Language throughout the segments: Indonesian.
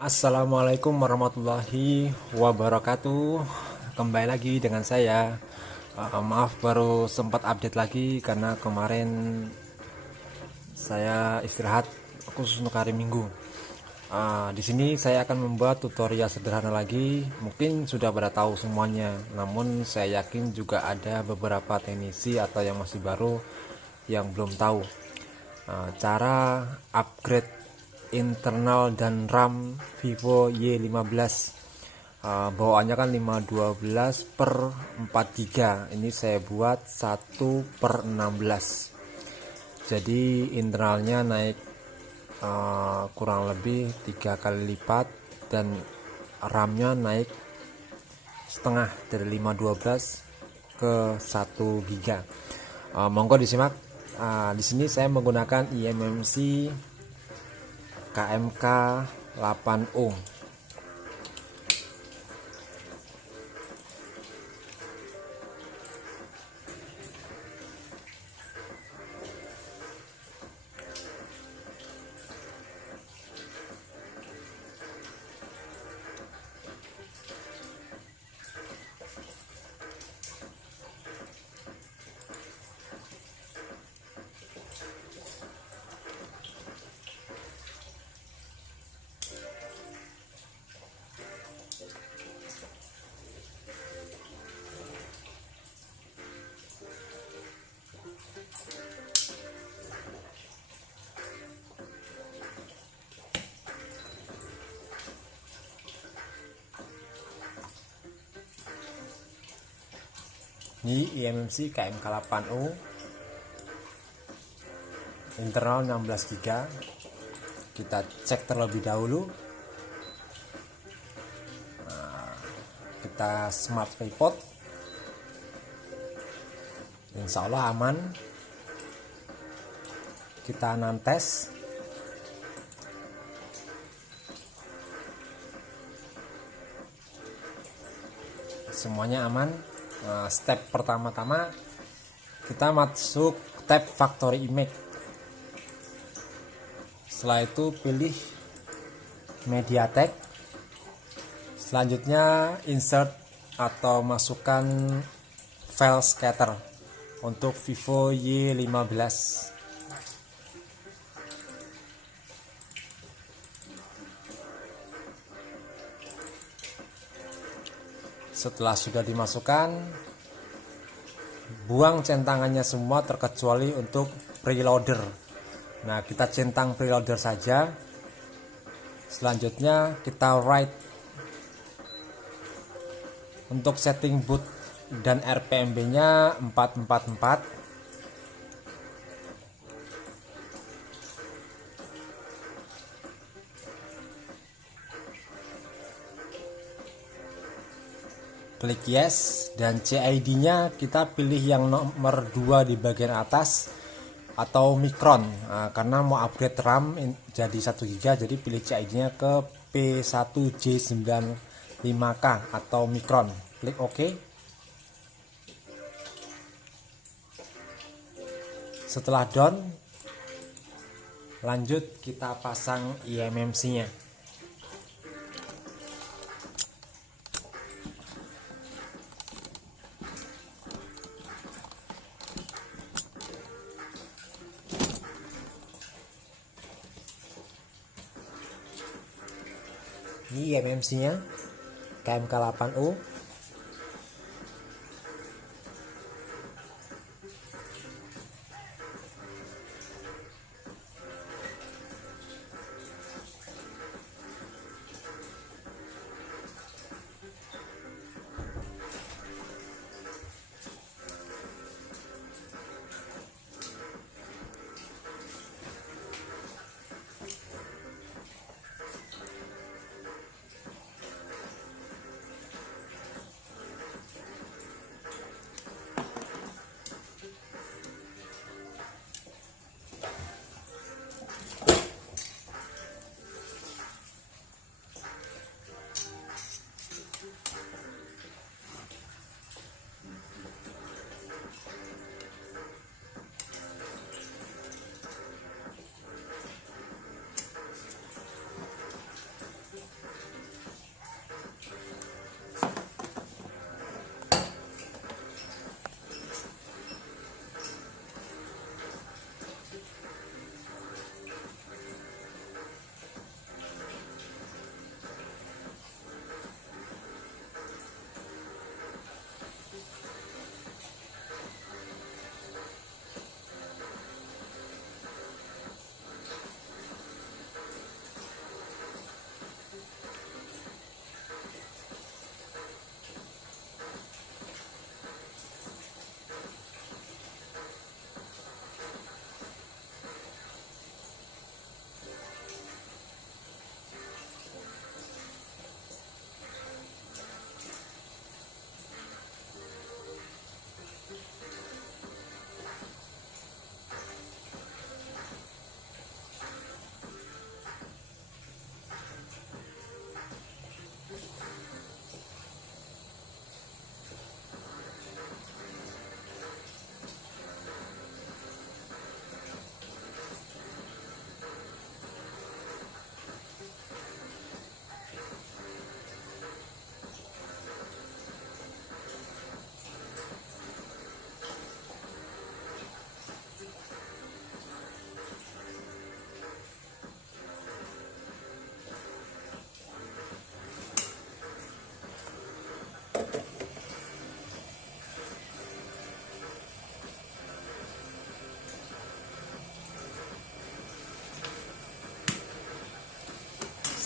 Assalamualaikum warahmatullahi wabarakatuh. Kembali lagi dengan saya. Maaf baru sempat update lagi karena kemarin saya istirahat khusus untuk hari Minggu. Di sini saya akan membuat tutorial sederhana lagi. Mungkin sudah pada tahu semuanya, namun saya yakin juga ada beberapa teknisi atau yang masih baru yang belum tahu cara upgrade internal dan RAM Vivo Y15. Bawaannya kan 512 per 4 GB. Ini saya buat 1 per 16. Jadi internalnya naik kurang lebih 3 kali lipat, dan RAM-nya naik setengah dari 512 ke 1 GB. Monggo disimak. Di sini saya menggunakan eMMC KMK 8O. Ini eMMC KMK 8O, internal 16 GB. Kita cek terlebih dahulu. Kita smart pivot, insya Allah aman. Kita nantes. Semuanya aman. Step pertama-tama kita masuk tab factory image. Setelah itu pilih MediaTek. Selanjutnya insert atau masukkan file scatter untuk Vivo Y15. Setelah sudah dimasukkan, buang centangannya semua terkecuali untuk preloader. Nah, kita centang preloader saja. Selanjutnya kita write. Untuk setting boot dan RPMB-nya 444. Klik yes, dan CID-nya kita pilih yang nomor 2 di bagian atas atau Micron. Karena mau upgrade RAM jadi 1 GB, jadi pilih CID-nya ke P1J95K atau Micron. Klik OK. Setelah done, lanjut kita pasang eMMC-nya. Ini eMMC-nya KMK 8O.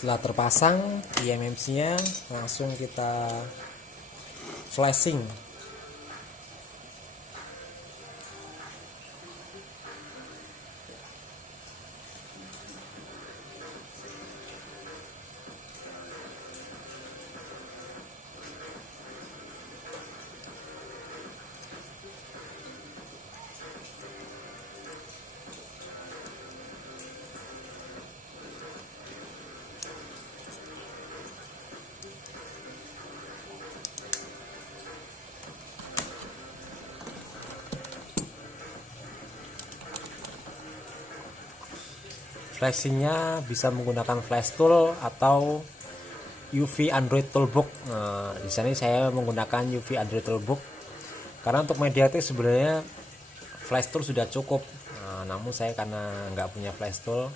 Setelah terpasang eMMC-nya, langsung kita flashing. Flashingnya bisa menggunakan flash tool atau UV Android Toolbox. Nah, di sini saya menggunakan UV Android Toolbox karena untuk MediaTek sebenarnya flash tool sudah cukup. Nah, namun saya karena nggak punya flash tool,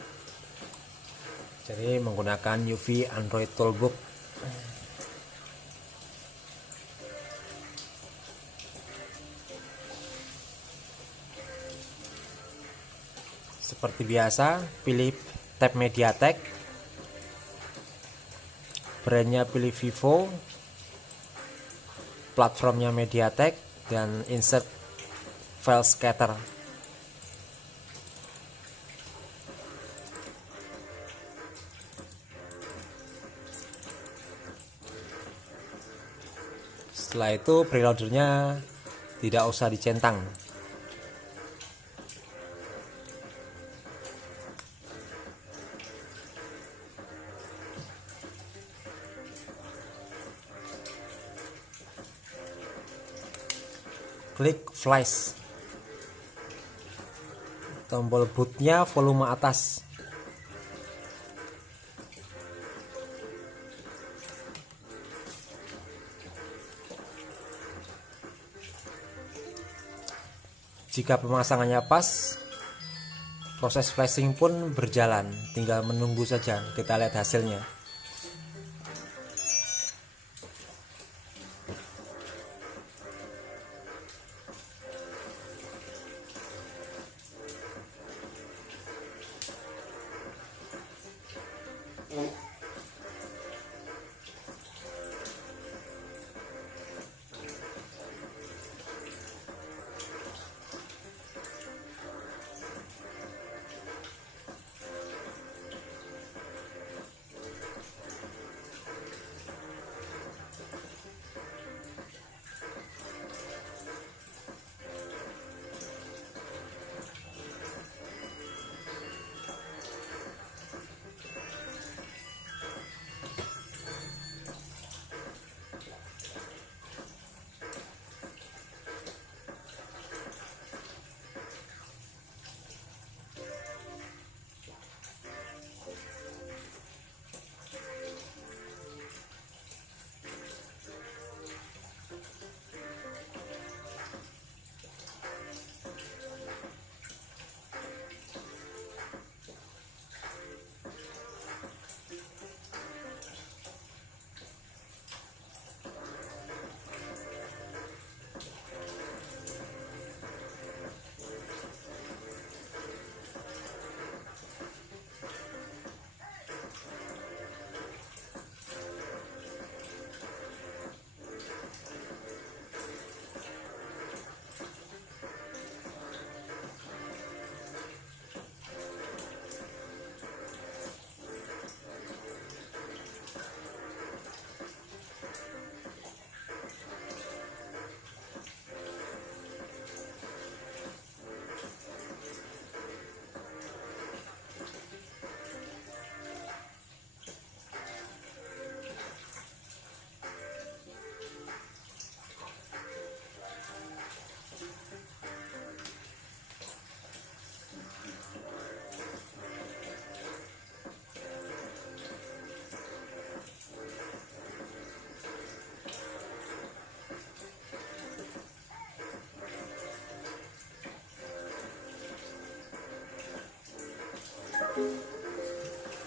jadi menggunakan UV Android Toolbox. Seperti biasa, pilih tab MediaTek, brandnya pilih Vivo, platformnya MediaTek, dan insert file scatter. Setelah itu preloadernya tidak usah dicentang. Klik flash, tombol bootnya volume atas, jika pemasangannya pas, proses flashing pun berjalan, tinggal menunggu saja. Kita lihat hasilnya.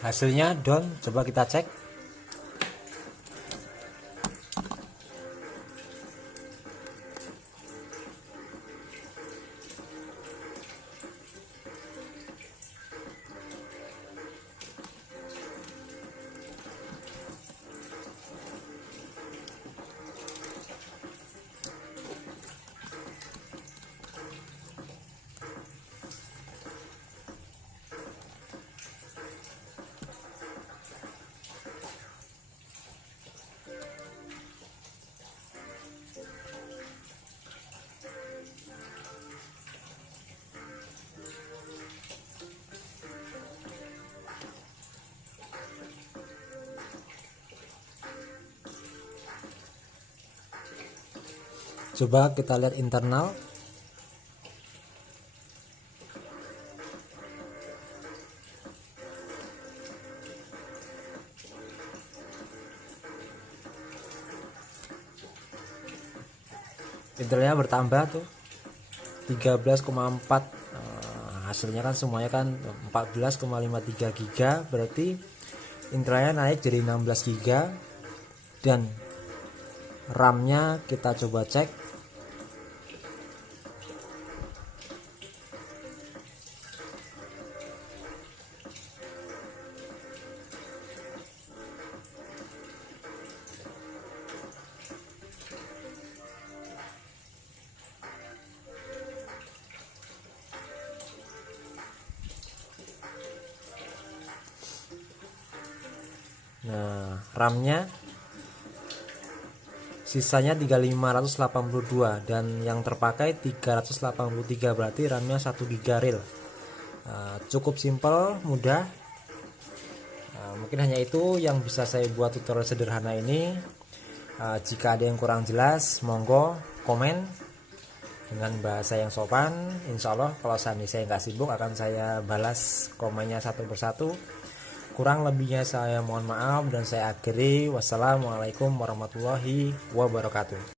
Hasilnya down, coba kita cek. Coba kita lihat internal. Internalnya bertambah tuh 13,4. Hasilnya kan semuanya kan 14,53 giga, berarti internalnya naik jadi 16 giga. Dan RAM-nya kita coba cek. Nah, RAM-nya sisanya 3582 dan yang terpakai 383, berarti RAM-nya 1 GB real. Cukup simpel, mudah. Mungkin hanya itu yang bisa saya buat tutorial sederhana ini. Jika ada yang kurang jelas, monggo komen dengan bahasa yang sopan. Insya Allah kalau saya nggak sibuk akan saya balas komennya satu persatu. Kurang lebihnya saya mohon maaf dan saya akhiri. Wassalamualaikum warahmatullahi wabarakatuh.